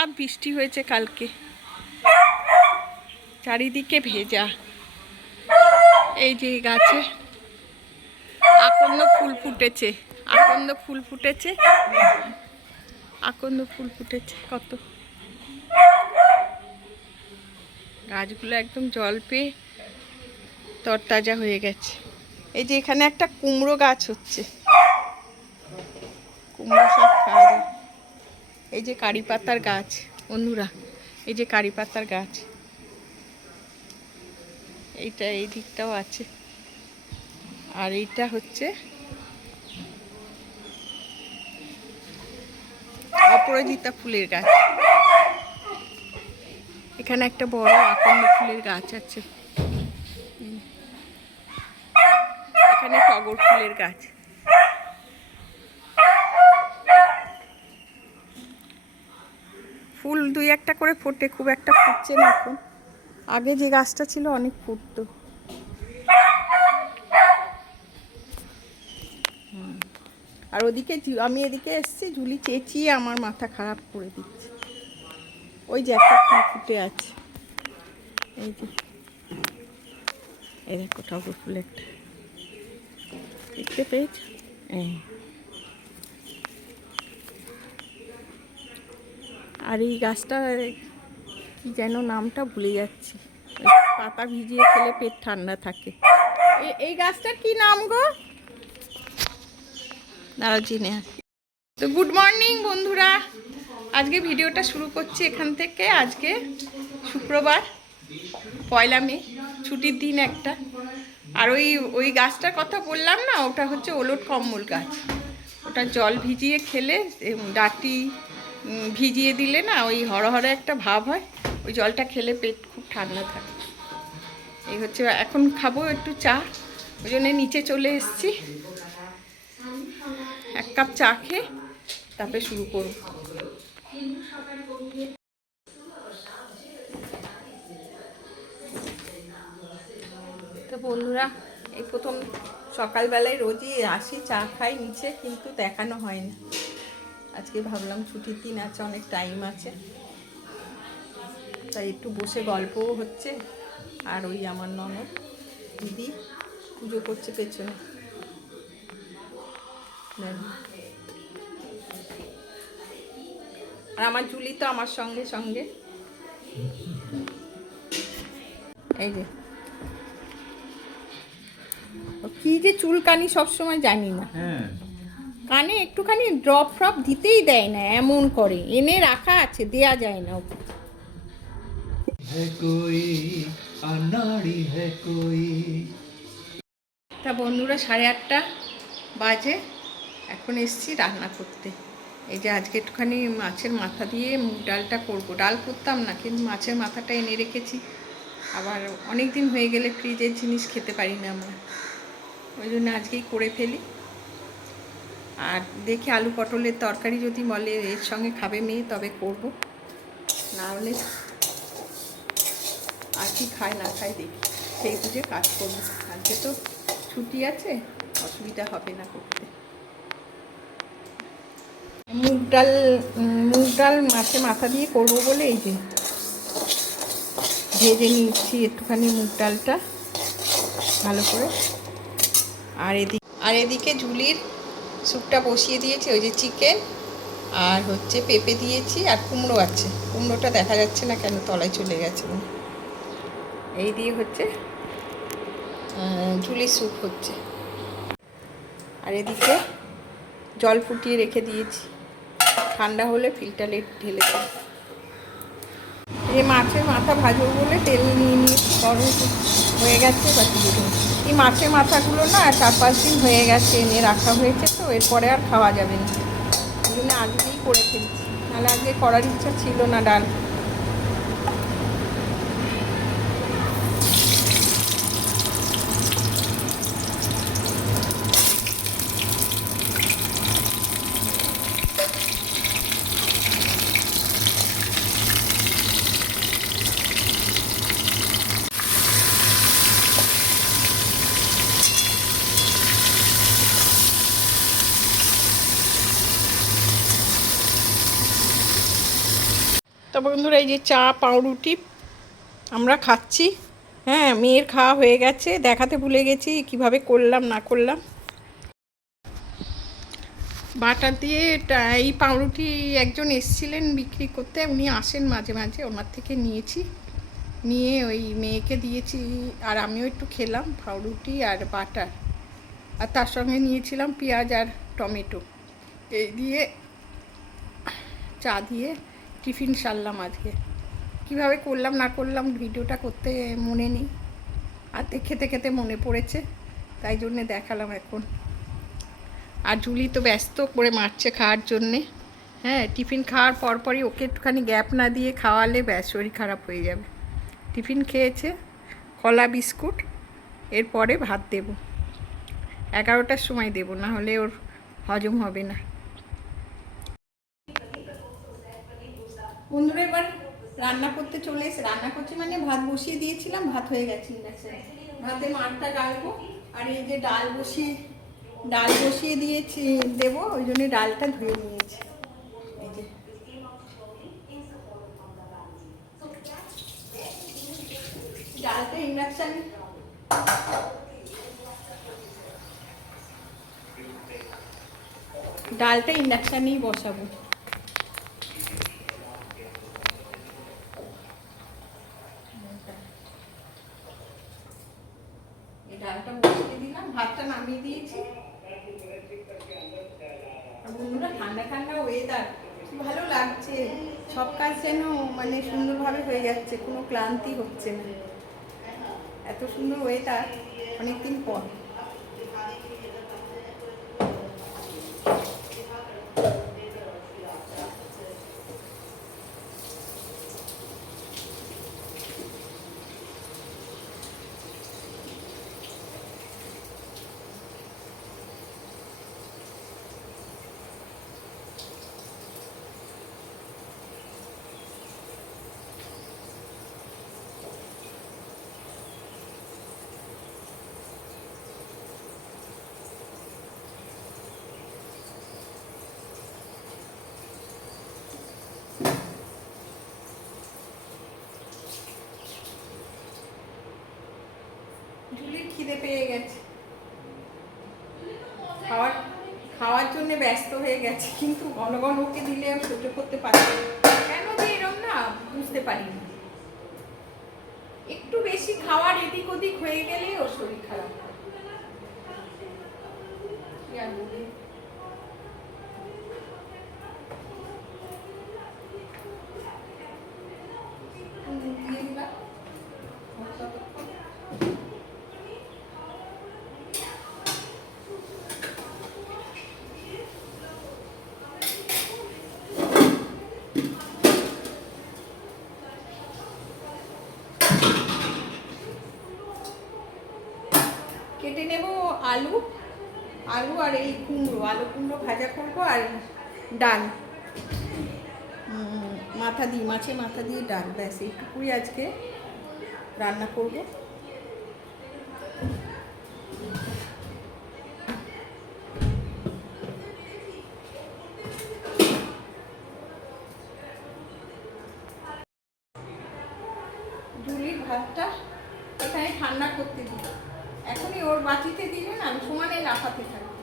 রাত বৃষ্টি হয়েছে কালকে, চারিদিকে ভেজা। এই যে গাছে আকন্দ ফুল ফুটেছে, আকন্দ ফুল ফুটেছে, আকন্দ ফুল ফুটেছে কত। গাছগুলো একদম জল পেয়ে তরতাজা হয়ে গেছে। এই যে এখানে একটা কুমড়ো গাছ হচ্ছে, কুমড়ো শাক খাওয়া যায়। এই যে কারি পাতার গাছ বন্ধুরা, এই যে কারি পাতার গাছ, এইটা এই দিকটাও আছে। আর এইটা হচ্ছে অপরাজিতা ফুলের গাছ। এখানে একটা বড় আকন্দ ফুলের গাছ আছে, এখানে টগর ফুলের গাছ। ফুল দুই একটা করে ফোটে, খুব একটা ফুটছে না এখন। আগে যে গাছটা ছিল অনেক ফুটতো। আর ওদিকে আমি এদিকে এসছি, ঝুলি চেঁচিয়ে আমার মাথা খারাপ করে দিচ্ছে। ওই যে একটা ফুল ফুটে আছে, এই যে এই দেখো টগর ফুল একটা, দেখতে পেয়েছ? আর এই গাছটা কি যেন নামটা ভুলে যাচ্ছি, পাতা ভিজিয়ে খেলে পেট ঠান্ডা থাকে। এই গাছটার কি নাম গো? দারুচিনি। তো গুড মর্নিং বন্ধুরা, আজকে ভিডিওটা শুরু করছি এখান থেকে। আজকে শুক্রবার, 1 মে, ছুটির দিন একটা। আর ওই গাছটার কথা বললাম না, ওটা হচ্ছে ওলট কম্বল গাছ। ওটা জল ভিজিয়ে খেলে, ডাঁটি ভিজিয়ে দিলে না ওই হরহরে একটা ভাব হয়, ওই জলটা খেলে পেট খুব ঠান্ডা থাকে। এই হচ্ছে, এখন খাবো একটু চা, ওই জন্য নিচে চলে এসেছি। 1 কাপ চা খেয়ে তারপরে শুরু করব। তো বন্ধুরা, এই প্রথম সকালবেলায় রোজই আসি, চা খাই নিচে, কিন্তু দেখানো হয় না। আজকে ভাবলাম ছুটির দিন আছে, অনেক টাইম আছে, তাই একটু বসে গল্পও হচ্ছে। আর ওই আমার ননদ দিদি পুজো করছে পেছনে। আর আমার জুলি তো আমার সঙ্গে সঙ্গে। এই যে কি যে চুলকানি সবসময় জানি না, কানে একটুখানি ড্রপ ফ্রপ দিতেই দেয় না, এমন করে। এনে রাখা আছে, দেয়া যায় না ওকে। তা বন্ধুরা, 8:30 বাজে, এখন এসছি রান্না করতে। এই যে আজকে একটুখানি মাছের মাথা দিয়ে মুগ ডালটা করবো। ডাল করতাম না, কিন্তু মাছের মাথাটা এনে রেখেছি। আবার অনেক দিন হয়ে গেলে ফ্রিজের জিনিস খেতে পারি না আমরা, ওই জন্য আজকেই করে ফেলি। আর দেখি আলু পটলের তরকারি যদি বলে এর সঙ্গে খাবে মেয়ে, তবে করব, না হলে আর কি খায় না খায় দেখি, সেই বুঝে কাজ করবো। আজকে তো ছুটি আছে, অসুবিধা হবে না করতে। মুগ ডাল মাছের মাথা দিয়ে করবো বলে এই যে ভেজে নিচ্ছি একটুখানি মুগ ডালটা ভালো করে। আর এদিকে ঝুলির স্যুপটা বসিয়ে দিয়েছি, ওই যে চিকেন আর হচ্ছে পেঁপে দিয়েছি, আর কুমড়ো আছে। কুমড়োটা দেখা যাচ্ছে না কেন, তলায় চলে গেছে। এই দিয়ে হচ্ছে ঝুলির স্যুপ হচ্ছে। আর এদিকে জল ফুটিয়ে রেখে দিয়েছি, ঠান্ডা হলে ফিল্টারে ঢেলে দেব। এই মাছের মাথা ভাজবো বলে তেল নিয়ে নিয়েছি, গরম হয়ে গেছে। বা এই মাছের মাথাগুলো না 4-5 দিন হয়ে গেছে, এনে রাখা হয়েছে, তো এরপরে আর খাওয়া যাবে না, ওই জন্য আজকেই করে ফেলছি। নাহলে আজকে করার ইচ্ছা ছিল না ডাল। তো বন্ধুরা এই যে চা পাউরুটি আমরা খাচ্ছি। হ্যাঁ, মেয়ের খাওয়া হয়ে গেছে, দেখাতে ভুলে গেছি কিভাবে করলাম না করলাম। বাটার দিয়ে এই পাউরুটি একজন এসছিলেন বিক্রি করতে, উনি আসেন মাঝে মাঝে, ওনার থেকে নিয়েছি, নিয়ে ওই মেয়েকে দিয়েছি, আর আমিও একটু খেলাম পাউরুটি আর বাটার, আর তার সঙ্গে নিয়েছিলাম পেঁয়াজ আর টমেটো। এই দিয়ে চা দিয়ে টিফিন সারলাম আজকে। কিভাবে করলাম না করলাম ভিডিওটা করতে মনে নেই, আর খেতে খেতে মনে পড়েছে, তাই জন্যে দেখালাম এখন। আর জুলি তো ব্যস্ত করে মারছে খাওয়ার জন্যে। হ্যাঁ, টিফিন খাওয়ার পরপরই ওকে একটুখানি গ্যাপ না দিয়ে খাওয়ালে ব্যাস শরীর খারাপ হয়ে যাবে। টিফিন খেয়েছে, কলা বিস্কুট, এরপরে ভাত দেব 11টার সময় দেব, না হলে ওর হজম হবে না। বন্ধুরা এবার রান্না করতে চলে এসে, রান্না করছি মানে ভাত বসিয়ে দিয়েছিলাম, ভাত হয়ে গেছে ইন্ডাকশনে। ভাতে মাঠটা ডালবো, আর এই যে ডাল বসিয়ে দিয়েছি দেবো, ওই জন্য ডালটা ধুয়ে নিয়েছি। এই যে ডালটা ইন্ডাকশানেই বসাবো। এই ডালটা বসিয়ে দিলাম, ভাতটা নামিয়ে দিয়েছি। বন্ধুরা ঠান্ডা ঠান্ডা ওয়েদার, ভালো লাগছে, সব কাজ যেন মানে সুন্দরভাবে হয়ে যাচ্ছে, কোনো ক্লান্তি হচ্ছে না। এত সুন্দর ওয়েদার অনেকদিন পর। ঝুলির খিদে পেয়ে গেছে, খাওয়ার জন্য ব্যস্ত হয়ে গেছে, কিন্তু ঘন ঘন ওকে দিলে সহ্য করতে পারি, কেন যে এরকম না বুঝতে পারি না। একটু বেশি খাওয়ার এদিক ওদিক হয়ে গেলেই ওর শরীর খারাপ হয়। কেটে নেব আলু আর এই আলু কুমড়ো ভাজা করবো, আর ডাল মাছের মাথা দিয়ে ডাল, ব্যাস এইটুকুই আজকে রান্না করব। জুলির ভাতটা এখানে ঠান্ডা করতে দিই, এখনই ওর বাটিতে দিলে না আমি সমানে লাফাতে থাকি,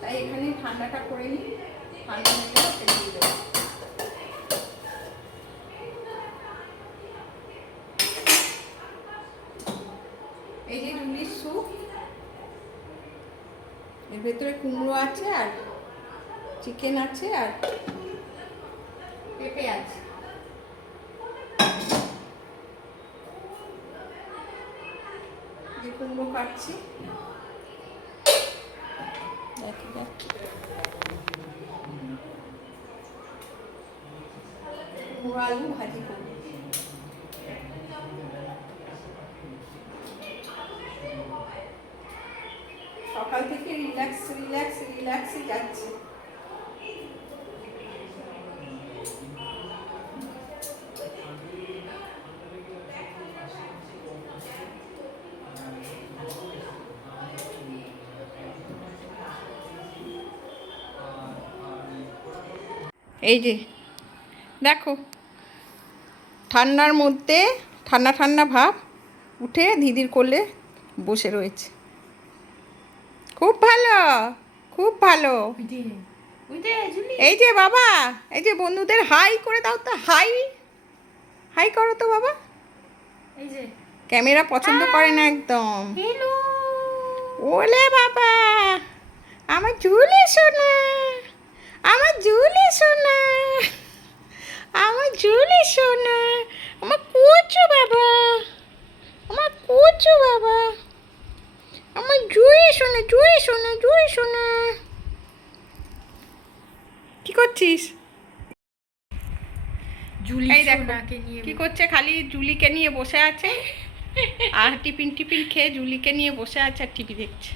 তাই এখানে ঠান্ডাটা করে নিই, ঠান্ডা হয়ে গেলে দিয়ে দেবো। এই যে জুলির স্যুপ, এর ভেতরে কুমড়ো আছে, আর চিকেন আছে, আর পেঁপে আছে। কুমড়ো কাটছি, আলু ভাজি করব। সকাল থেকে রিল্যাক্সে যাচ্ছে। এই যে দেখো ঠান্ডার মধ্যে ঠান্ডা ঠান্ডা ভাব উঠে দিদির কোলে বসে রয়েছে। খুব ভালো, খুব ভালো। এই যে বাবা, এই যে বন্ধুদের হাই করে দাও তো, হাই হাই করো তো বাবা। এই যে ক্যামেরা পছন্দ করে না একদম। হ্যালো, ওলে বাবা, আমার ঝুলি সোনা, আমার ঝুলি সোনা, আমার ঝুলি সোনা, আমার কুচু বাবা, আমার কুচু বাবা, আমার জুই সোনা, জুই সোনা, জুই সোনা। কি করছিস? জুলি এই দেখো সোনাকে নিয়ে কি করছে, খালি জুলিকে নিয়ে বসে আছে আর টিফিন টিফিন খেয়ে জুলিকে নিয়ে বসে আছে আর টিভি দেখছে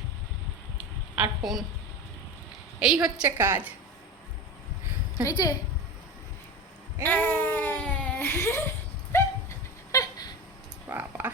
আর ফোন। এই হচ্ছে কাজ। এই যে বাবা,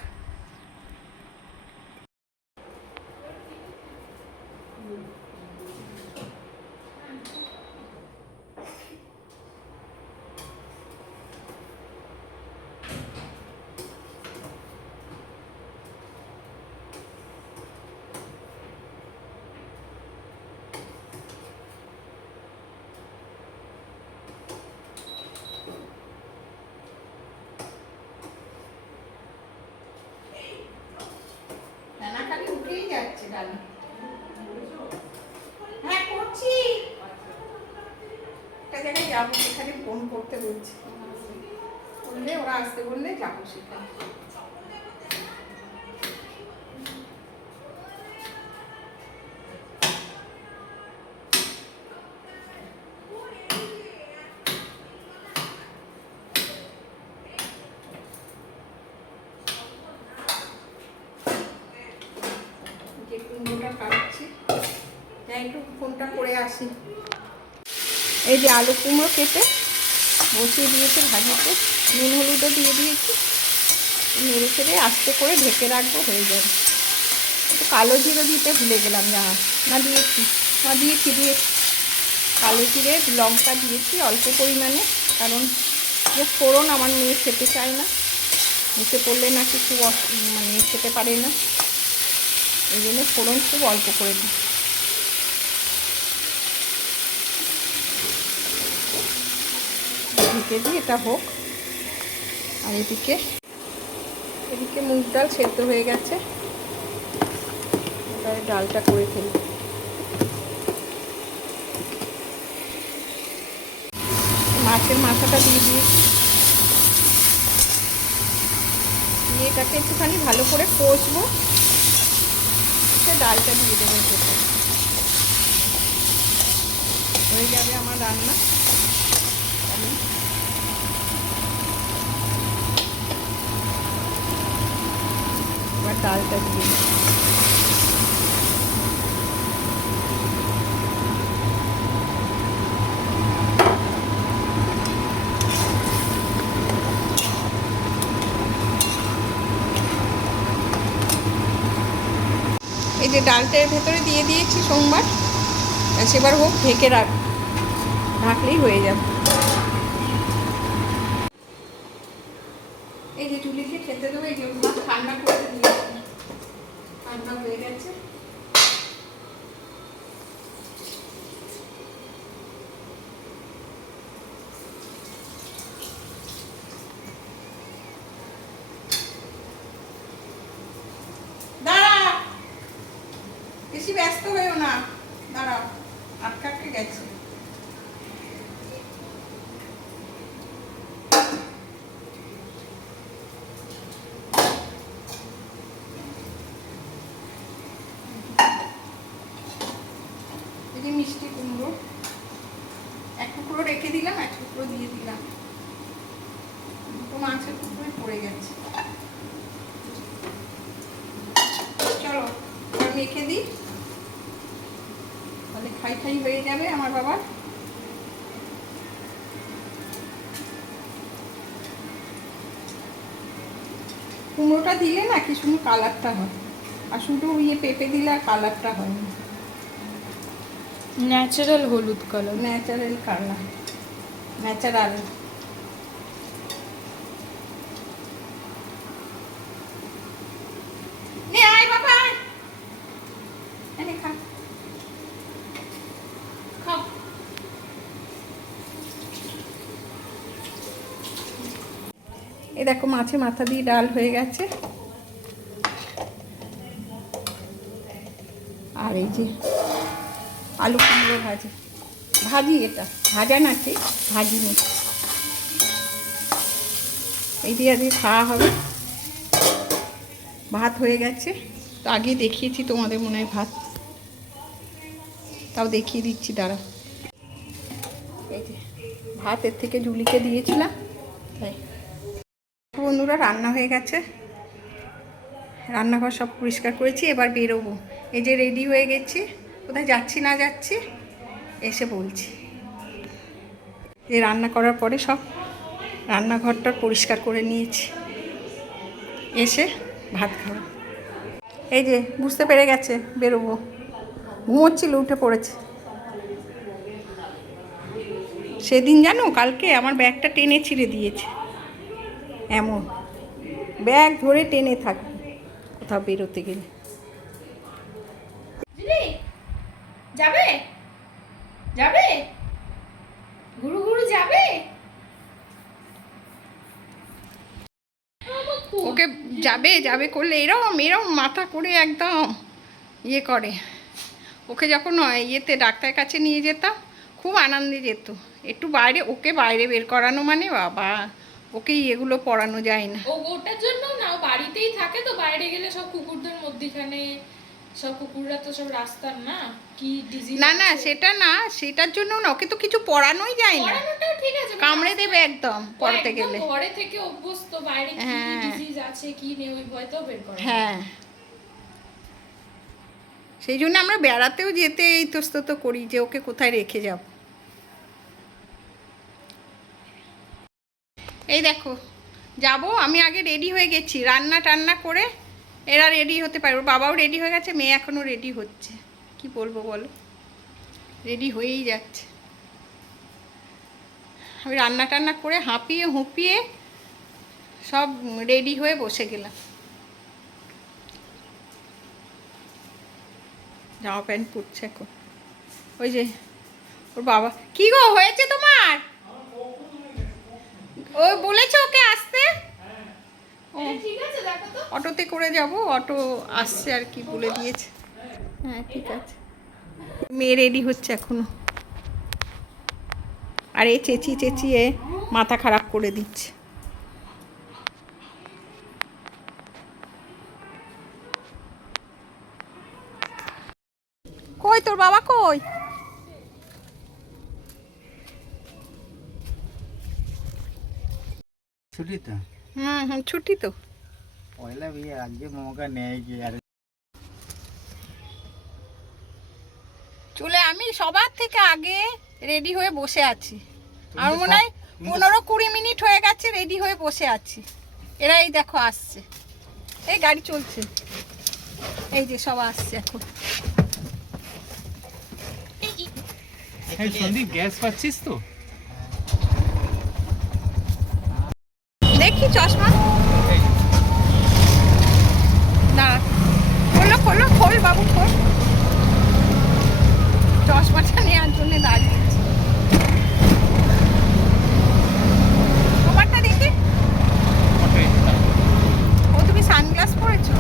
নানা খালি উঠেই যাচ্ছে ডালি। হ্যাঁ করছি, একটা জায়গায় যাবো, সেখানে ফোন করতে বলছি, বললে ওরা আসতে বললে যাবো সেখানে। যে কুমড়োটা কাটছি, তাই একটু ফোনটা করে আসি। এই যে আলু কুমড়ো কেটে বসিয়ে দিয়েছে ভাজিতে, নুন হলুদও দিয়ে দিয়েছি, নেড়ে ছেড়ে আস্তে করে ঢেকে রাখবো, হয়ে যাবে। একটু কালো জিরে দিতে ভুলে গেলাম, না দিয়েছি, দিয়েছি কালো জিরে লঙ্কা দিয়েছি অল্প পরিমাণে, কারণ যে ফোড়ন আমার মেয়ে খেতে চায় না, মুখে পড়লে নাকি খুব মানে খেতে পারে না, এই জন্য ফোড়ন খুব অল্প করে দিই। ঢেকে দিই, এটা হোক। আর এদিকে মুগ ডাল সেদ্ধ হয়ে গেছে, এবারে ডালটা করে ফেলি। মাছের মাথাটা দিয়ে দিয়েছি, দিয়ে এটাকে একটুখানি ভালো করে কষবো, সে ডালটা দিয়ে দেবো, হয়ে যাবে আমার রান্না। এবার ডালটা দিয়ে দিই। এই যে ডালটার ভেতরে দিয়ে দিয়েছি সোমবার, সেবার হোক, ঢেকে ঢাকলেই হয়ে যাবে। এই যে চুলিকে খেতে দেবো, এই যে ভাত ঠান্ডা করে দিয়েছি, ঠান্ডা হয়ে গেছে। দাঁড়া, বেশি ব্যস্ত হয়েও না, দাঁড়াও, আটকে গেছে। এই যে মিষ্টি কুমড়ো, এক টুকরো রেখে দিলাম, এক টুকরো দিয়ে দিলাম, দুটো মাছের টুকরোই পড়ে গেছে। চলো মেখে দিই, তাহলে খাই খাই হয়ে যাবে আমার বাবার। কুমড়োটা দিলে না কি সুন্দর কালারটা হয়, আর শুধু পেঁপে দিলে আর কালারটা হয় না, ন্যাচারাল হলুদ কালার, ন্যাচারাল কালার, ন্যাচারাল। এই দেখো মাছের মাথা দিয়ে ডাল হয়ে গেছে। আর এই যে আলু কুমড়ো ভাজি, এটা ভাজা না, ঠিক ভাজি নেই। এই দিয়ে আজকে খাওয়া হবে। ভাত হয়ে গেছে, তো আগে দেখিয়েছি তোমাদের মনে হয় ভাত, তাও দেখিয়ে দিচ্ছি, দাঁড়াও। এই যে ভাত এর থেকে জুলিকে দিয়েছিলাম, তাই। বন্ধুরা রান্না হয়ে গেছে, রান্নাঘর সব পরিষ্কার করেছি, এবার বেরোবো। এই যে রেডি হয়ে গেছি, কোথায় যাচ্ছি না যাচ্ছি এসে বলছি। এই রান্না করার পরে সব রান্নাঘরটা পরিষ্কার করে নিয়েছি, এসে ভাত খাবো। এই যে বুঝতে পেরে গেছে বেরোবো, ঘুমোচ্ছিল, উঠে পড়েছে। সেদিন জানো, কালকে আমার ব্যাগটা টেনে ছিঁড়ে দিয়েছে, এমন ব্যাগ ধরে টেনে থাকবে কোথাও বেরোতে গেলে। যাবে যাবে গুরু গুরু যাবে। ওকে যাবে যাবে করলে এরম এরম মাথা করে একদম ইয়ে করে। ওকে যখন ইয়েতে ডাক্তারের কাছে নিয়ে যেতাম খুব আনন্দে যেত। একটু বাইরে, ওকে বাইরে বের করানো মানে বাবা, ওকে এগুলো পড়ানো যায় না। ওটার জন্য না, ও বাড়িতেই থাকে, তো বাইরে গেলে সব কুকুরদের মধ্যখানে, সব কুকুররা তো সব রাস্তার না, কি ডিজিজ না না, সেটা না, সেটার জন্য না, ওকে তো কিছু পড়ানোই যায় না। পড়ানোটাও ঠিক আছে, কামড়ে দেবে একদম পড়াতে গেলে। ঘরে থেকে অভ্যস্ত, বাইরে কি ডিজিজ আছে কি নেই ওই ভয়তেও বের করে। হ্যাঁ, সেই জন্য আমরা বেড়াতেও যেতে ইতস্তত করি যে ওকে কোথায় রেখে যাব। এই দেখো যাব, আমি আগে রেডি হয়ে গেছি, রান্না টান্না করে এরা রেডি হতে পারে। ওর বাবাও রেডি হয়ে গেছে, মেয়ে এখনও রেডি হচ্ছে। কি বলবো বলো, রেডি হয়েই যাচ্ছে। আমি রান্না টান্না করে হাঁপিয়ে হুঁপিয়ে সব রেডি হয়ে বসে গেলাম। জামা প্যান্ট পরছে এখন। ওই যে ওর বাবা, কি গো হয়েছে তোমার? ও বলেছে ওকে আসতে, ঠিক আছে, দেখো তো অটোতে করে যাব, অটো আসছে আর কি বলে দিয়েছে। হ্যাঁ ঠিক আছে। মেয়ে রেডি হচ্ছে এখনো, আর এ চেঁচিয়ে চেঁচিয়ে মাথা খারাপ করে দিচ্ছে। কই তোর বাবা কই? ছুটি তো, হুম ছুটি তো। পয়লা বিয়ে আজকে মৌকা নেয় কি আর। চলে আমি সবার থেকে আগে রেডি হয়ে বসে আছি। আমার মনে হয় 15-20 মিনিট হয়ে গেছে রেডি হয়ে বসে আছি। এরা এই দেখো আসছে, এই গাড়ি চলছে, এই যে সব আসছে এখন। সন্দীপ গ্যাস পাচ্ছিস তো? দেখি চশমা, দাঁড়া, খোলো খোলো, খোল বাবু খোল। চশমাটা নেওয়ার জন্য দাঁড়িয়েছি। তোমারটা দেখি। ও তুমি সানগ্লাস পরেছো?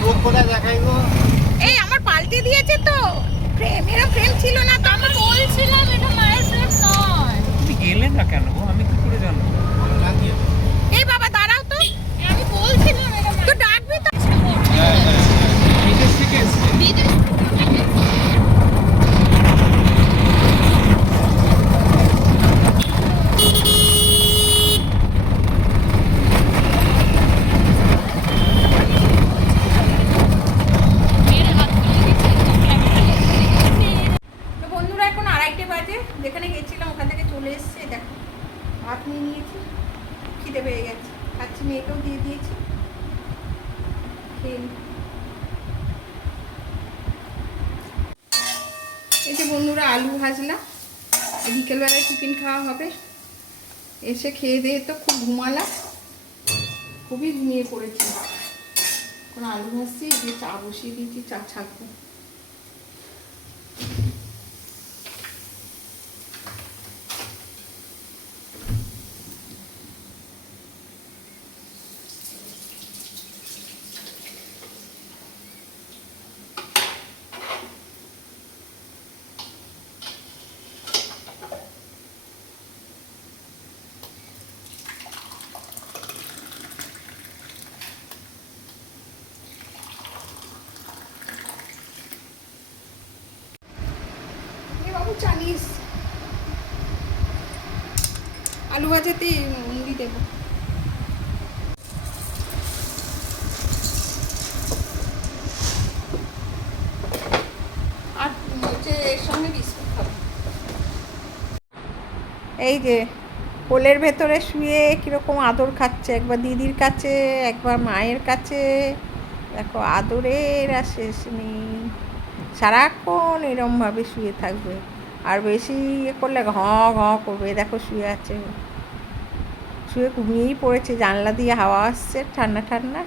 চোখ কোথায় দেখাই গো? এই আমার পাল্টে দিয়েছে তো ফ্রেম, এরা ফ্রেম ছিল না তো। আমি বলছিলাম এটা মায়ের ফ্রেম নয়। তুমি গেলে না কেন গো? আমি কি করে জানবো? এই বাবা দাঁড়াও তো, আমি বলছিলাম এটা তো ডাকবি তো। বিদেশ থেকে এসছে। বিদেশ তো বন্ধুরা এখন 2:30 বাজে, যেখানে গেছিলাম ওখান থেকে চলে এসছে। দেখো ভাত নিয়ে নিয়েছি, খিদে পেয়ে গেছে, খাচ্ছি, মেয়েকেও দিয়ে দিয়েছি, খেয়ে নিই। এই যে বন্ধুরা আলু ভাজলাম, বিকেলবেলায় টিফিন খাওয়া হবে। এসে খেয়ে দিয়ে তো খুব ঘুমালাম, খুবই ঘুমিয়ে পড়েছি। এখন আলু ভাজছি, দিয়ে চা বসিয়ে দিয়েছি, চা ছাড়বো। আলু ভাজাতেই মুড়ি দেবো। আর হচ্ছে এর সঙ্গে বিস্কুট খাবো। এই যে কোলের ভেতরে শুয়ে কীরকম আদর খাচ্ছে, একবার দিদির কাছে একবার মায়ের কাছে। দেখো আদরের আর শেষ নেই, সারাক্ষণ এরমভাবে শুয়ে থাকবে। আর বেশি ইয়ে করলে ঘ ঘ করবে। দেখো শুয়ে আছে, শুয়ে ঘুমিয়েই পড়েছে, জানলা দিয়ে হাওয়া আসছে ঠান্ডা ঠান্ডা।